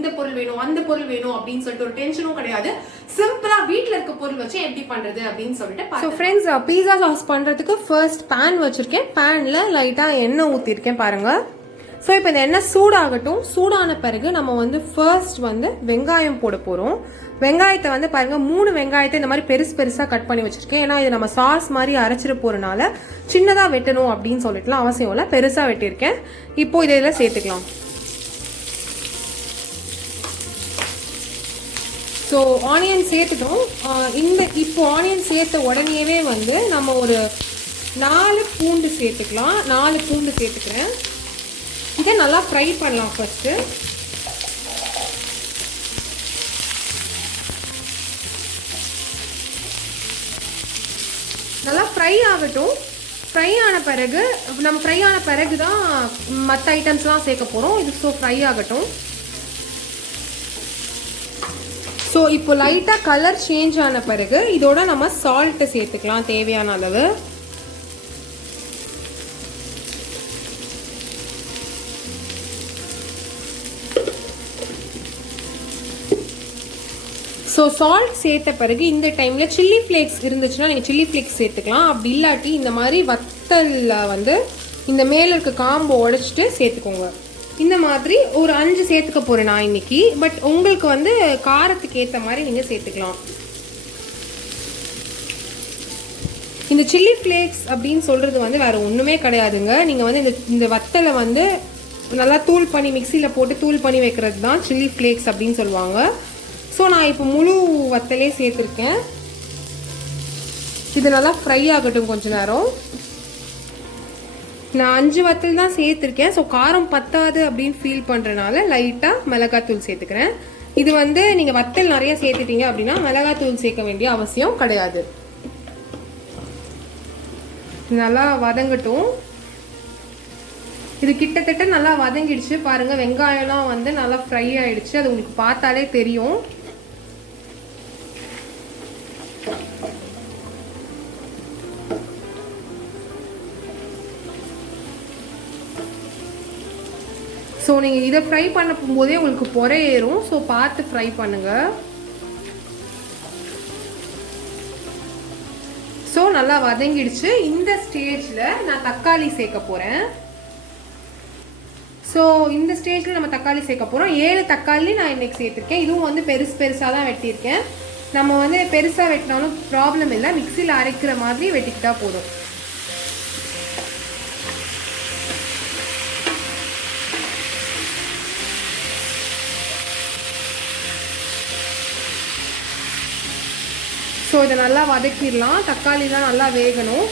இந்த பொருள் வேணும் அந்த பொருள் வேணும் அப்படின்னு சொல்லிட்டு ஒரு டென்ஷனும் கிடையாது. சிம்பிளா வீட்ல இருக்க பொருள் வச்சு எப்படி பண்றது அப்படின்னு சொல்லிட்டு. ஸோ ஃப்ரெண்ட்ஸ், பீஸா சாஸ் பண்றதுக்கு ஃபர்ஸ்ட் பேன் வச்சிருக்கேன். பேன்ல லைட்டா எண்ணெய் ஊத்திருக்கேன் பாருங்க. ஸோ இப்போ இந்த எண்ணெய் சூடாகட்டும். சூடான பிறகு நம்ம வந்து ஃபர்ஸ்ட் வந்து வெங்காயம் போட போகிறோம். வெங்காயத்தை வந்து பாருங்க, 3 வெங்காயத்தை இந்த மாதிரி பெருசாக கட் பண்ணி வச்சிருக்கேன். ஏன்னா இது நம்ம சாஸ் மாதிரி அரைச்சிட போறதுனால சின்னதாக வெட்டணும் அப்படின்னு சொல்லிட்டுலாம் அவசியம் இல்லை, பெருசாக வெட்டியிருக்கேன். இப்போ இதில் சேர்த்துக்கலாம். ஸோ ஆனியன் சேர்த்துட்டோம். இப்போ ஆனியன் சேர்த்த உடனேவே வந்து நம்ம ஒரு 4 பூண்டு சேர்த்துக்கலாம். 4 பூண்டு சேர்த்துக்கிறேன். இதை நல்லா ஃப்ரை பண்ணலாம். ஃபர்ஸ்ட்டு நல்லா ஃப்ரை ஆகட்டும். ஃப்ரை ஆன பிறகு தான் மற்ற ஐட்டம்ஸ்லாம் சேர்க்க போகிறோம். இது ஸோ ஃப்ரை ஆகட்டும். ஸோ இப்போ லைட்டாக கலர் சேஞ்ச் ஆன பிறகு இதோட நம்ம சால்ட்டு சேர்த்துக்கலாம் தேவையான அளவு. ஸோ சால்ட் சேர்த்த பிறகு இந்த டைமில் சில்லி ஃப்ளேக்ஸ் இருந்துச்சுன்னா நீங்கள் சில்லி ஃப்ளேக்ஸ் சேர்த்துக்கலாம். அப்படி இல்லாட்டி இந்த மாதிரி வத்தலில் வந்து இந்த மேலே இருக்க காம்பை உடைச்சிட்டு சேர்த்துக்கோங்க. இந்த மாதிரி ஒரு 5 சேர்த்துக்க போகிறேன் நான் இன்னைக்கு. பட் உங்களுக்கு வந்து காரத்துக்கு ஏற்ற மாதிரி நீங்கள் சேர்த்துக்கலாம். இந்த சில்லி ஃப்ளேக்ஸ் அப்படின்னு சொல்கிறது வந்து வேறு ஒன்றுமே கிடையாதுங்க. நீங்கள் வந்து இந்த வத்தலை வந்து நல்லா தூள் பண்ணி மிக்சியில் போட்டு தூள் பண்ணி வைக்கிறது தான் சில்லி ஃப்ளேக்ஸ் அப்படின்னு சொல்லுவாங்க. ஸோ நான் இப்போ முழு வத்தலே சேர்த்துருக்கேன். இது நல்லா ஃப்ரை ஆகட்டும் கொஞ்ச நேரம். நான் 5 வத்தல் தான் சேர்த்துருக்கேன். ஸோ காரம் பத்தாது அப்படின்னு ஃபீல் பண்ணுறதுனால லைட்டாக மிளகாத்தூள் சேர்த்துக்கிறேன். இது வந்து நீங்கள் வத்தல் நிறைய சேர்த்துட்டீங்க அப்படின்னா மிளகாத்தூள் சேர்க்க வேண்டிய அவசியம் கிடையாது. நல்லா வதங்கட்டும். இது கிட்டத்தட்ட நல்லா வதங்கிடுச்சு பாருங்க. வெங்காயம்லாம் வந்து நல்லா ஃப்ரை ஆயிடுச்சு. அது உங்களுக்கு பார்த்தாலே தெரியும். ஸோ நீங்கள் இதை ஃப்ரை பண்ண போகும்போதே உங்களுக்கு பொறை ஏறும். ஸோ பார்த்து ஃப்ரை பண்ணுங்க. ஸோ நல்லா வதங்கிடுச்சு. இந்த ஸ்டேஜில் நான் தக்காளி சேர்க்க போகிறேன். ஸோ இந்த ஸ்டேஜில் நம்ம தக்காளி சேர்க்க போகிறோம். 7 தக்காளி நான் இன்னைக்கு சேர்த்துருக்கேன். இதுவும் வந்து பெருசாக தான் வெட்டியிருக்கேன். நம்ம வந்து பெருசாக வெட்டினாலும் ப்ராப்ளம் இல்லை, மிக்சியில் அரைக்கிற மாதிரி வெட்டிக்கிட்டா போதும். ஸோ இதை நல்லா வதக்கிடலாம். தக்காளி தான் நல்லா வேகணும்.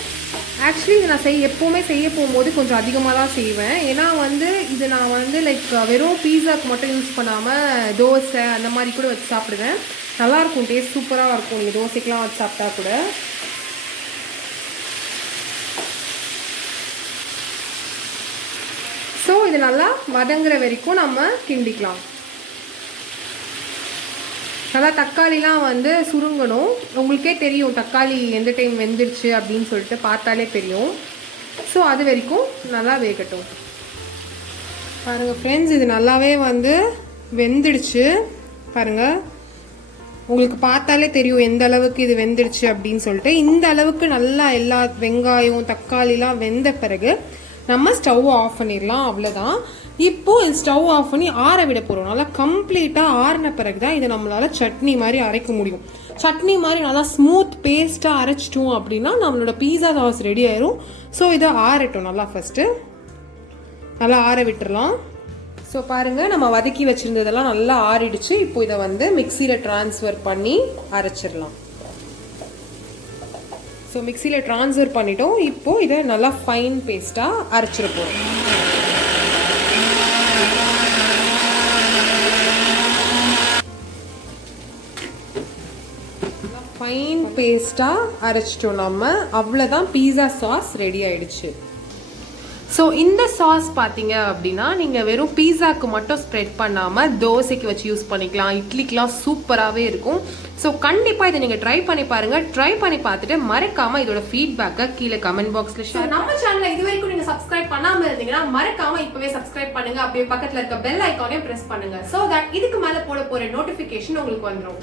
ஆக்சுவலி இது நான் எப்போவுமே செய்ய போகும்போது கொஞ்சம் அதிகமாக தான் செய்வேன். ஏன்னா வந்து இது நான் வந்து லைக் வெறும் பீஸாக்கு மட்டும் யூஸ் பண்ணாமல் தோசை அந்த மாதிரி கூட வச்சு சாப்பிடுவேன். நல்லாயிருக்கும், டேஸ்ட் சூப்பராக இருக்கும். நீங்கள் தோசைக்கெலாம் வச்சு சாப்பிட்டா கூட. ஸோ இது நல்லா வதங்குற வரைக்கும் நம்ம கிண்டிக்கலாம். நல்லா தக்காளிலாம் வந்து சுருங்கணும். உங்களுக்கே தெரியும் தக்காளி எந்த டைம் வெந்துடுச்சு அப்படின்னு சொல்லிட்டு பார்த்தாலே தெரியும். ஸோ அது வரைக்கும் நல்லா வேகட்டும். பாருங்கள் ஃப்ரெண்ட்ஸ், இது நல்லாவே வந்து வெந்துடுச்சு பாருங்கள். உங்களுக்கு பார்த்தாலே தெரியும் எந்த அளவுக்கு இது வெந்துடுச்சு அப்படின்னு சொல்லிட்டு. இந்த அளவுக்கு நல்லா எல்லா வெங்காயம் தக்காளிலாம் வெந்த பிறகு நம்ம ஸ்டவ் ஆஃப் பண்ணிடலாம். அவ்வளோதான். இப்போ ஸ்டவ் ஆஃப் பண்ணி ஆற விட போகிறோம். நல்லா கம்ப்ளீட்டாக ஆறின பிறகு தான் இதை நம்மளால் சட்னி மாதிரி அரைக்க முடியும். சட்னி மாதிரி நல்லா ஸ்மூத் பேஸ்ட்டாக அரைச்சிட்டோம் அப்படின்னா நம்மளோட பீஸா சாஸ் ரெடி ஆயிரும். ஸோ இதை ஆறட்டும். நல்லா ஃபஸ்ட்டு நல்லா ஆற விட்டுடலாம். ஸோ பாருங்கள், நம்ம வதக்கி வச்சுருந்ததெல்லாம் நல்லா ஆறிடுச்சு. இப்போ இதை வந்து மிக்சியில் ட்ரான்ஸ்ஃபர் பண்ணி அரைச்சிடலாம். ஸோ மிக்சியில் ட்ரான்ஸ்ஃபர் பண்ணிட்டோம். இப்போது இதை நல்லா ஃபைன் பேஸ்ட்டாக அரைச்சிட போகிறோம். ஃபைன் பேஸ்ட்டாக அரைச்சிட்டோம் நம்ம. அவ்வளோதான், பீஸா சாஸ் ரெடி ஆயிடுச்சு. ஸோ இந்த சாஸ் பார்த்தீங்க அப்படின்னா நீங்கள் வெறும் பீஸாக்கு மட்டும் ஸ்ப்ரெட் பண்ணாமல் தோசைக்கு வச்சு யூஸ் பண்ணிக்கலாம், இட்லிக்கெலாம் சூப்பராகவே இருக்கும். ஸோ கண்டிப்பாக இதை நீங்கள் ட்ரை பண்ணி பாருங்கள். ட்ரை பண்ணி பார்த்துட்டு மறக்காமல் இதோட ஃபீட்பேக்கை கீழே கமெண்ட் பாக்ஸில் ஷேர். நம்ம சேனலை இது வரைக்கும் நீங்கள் சப்ஸ்கிரைப் பண்ணாமல் இருந்தீங்கன்னா மறக்காமல் இப்போவே சப்ஸ்கிரைப் பண்ணுங்கள். அப்படியே பக்கத்தில் இருக்க பெல் ஐக்கானையும் ப்ரெஸ் பண்ணுங்கள். ஸோ தட் இதுக்கு மேலே போட போகிற நோட்டிஃபிகேஷன் உங்களுக்கு வந்துடும்.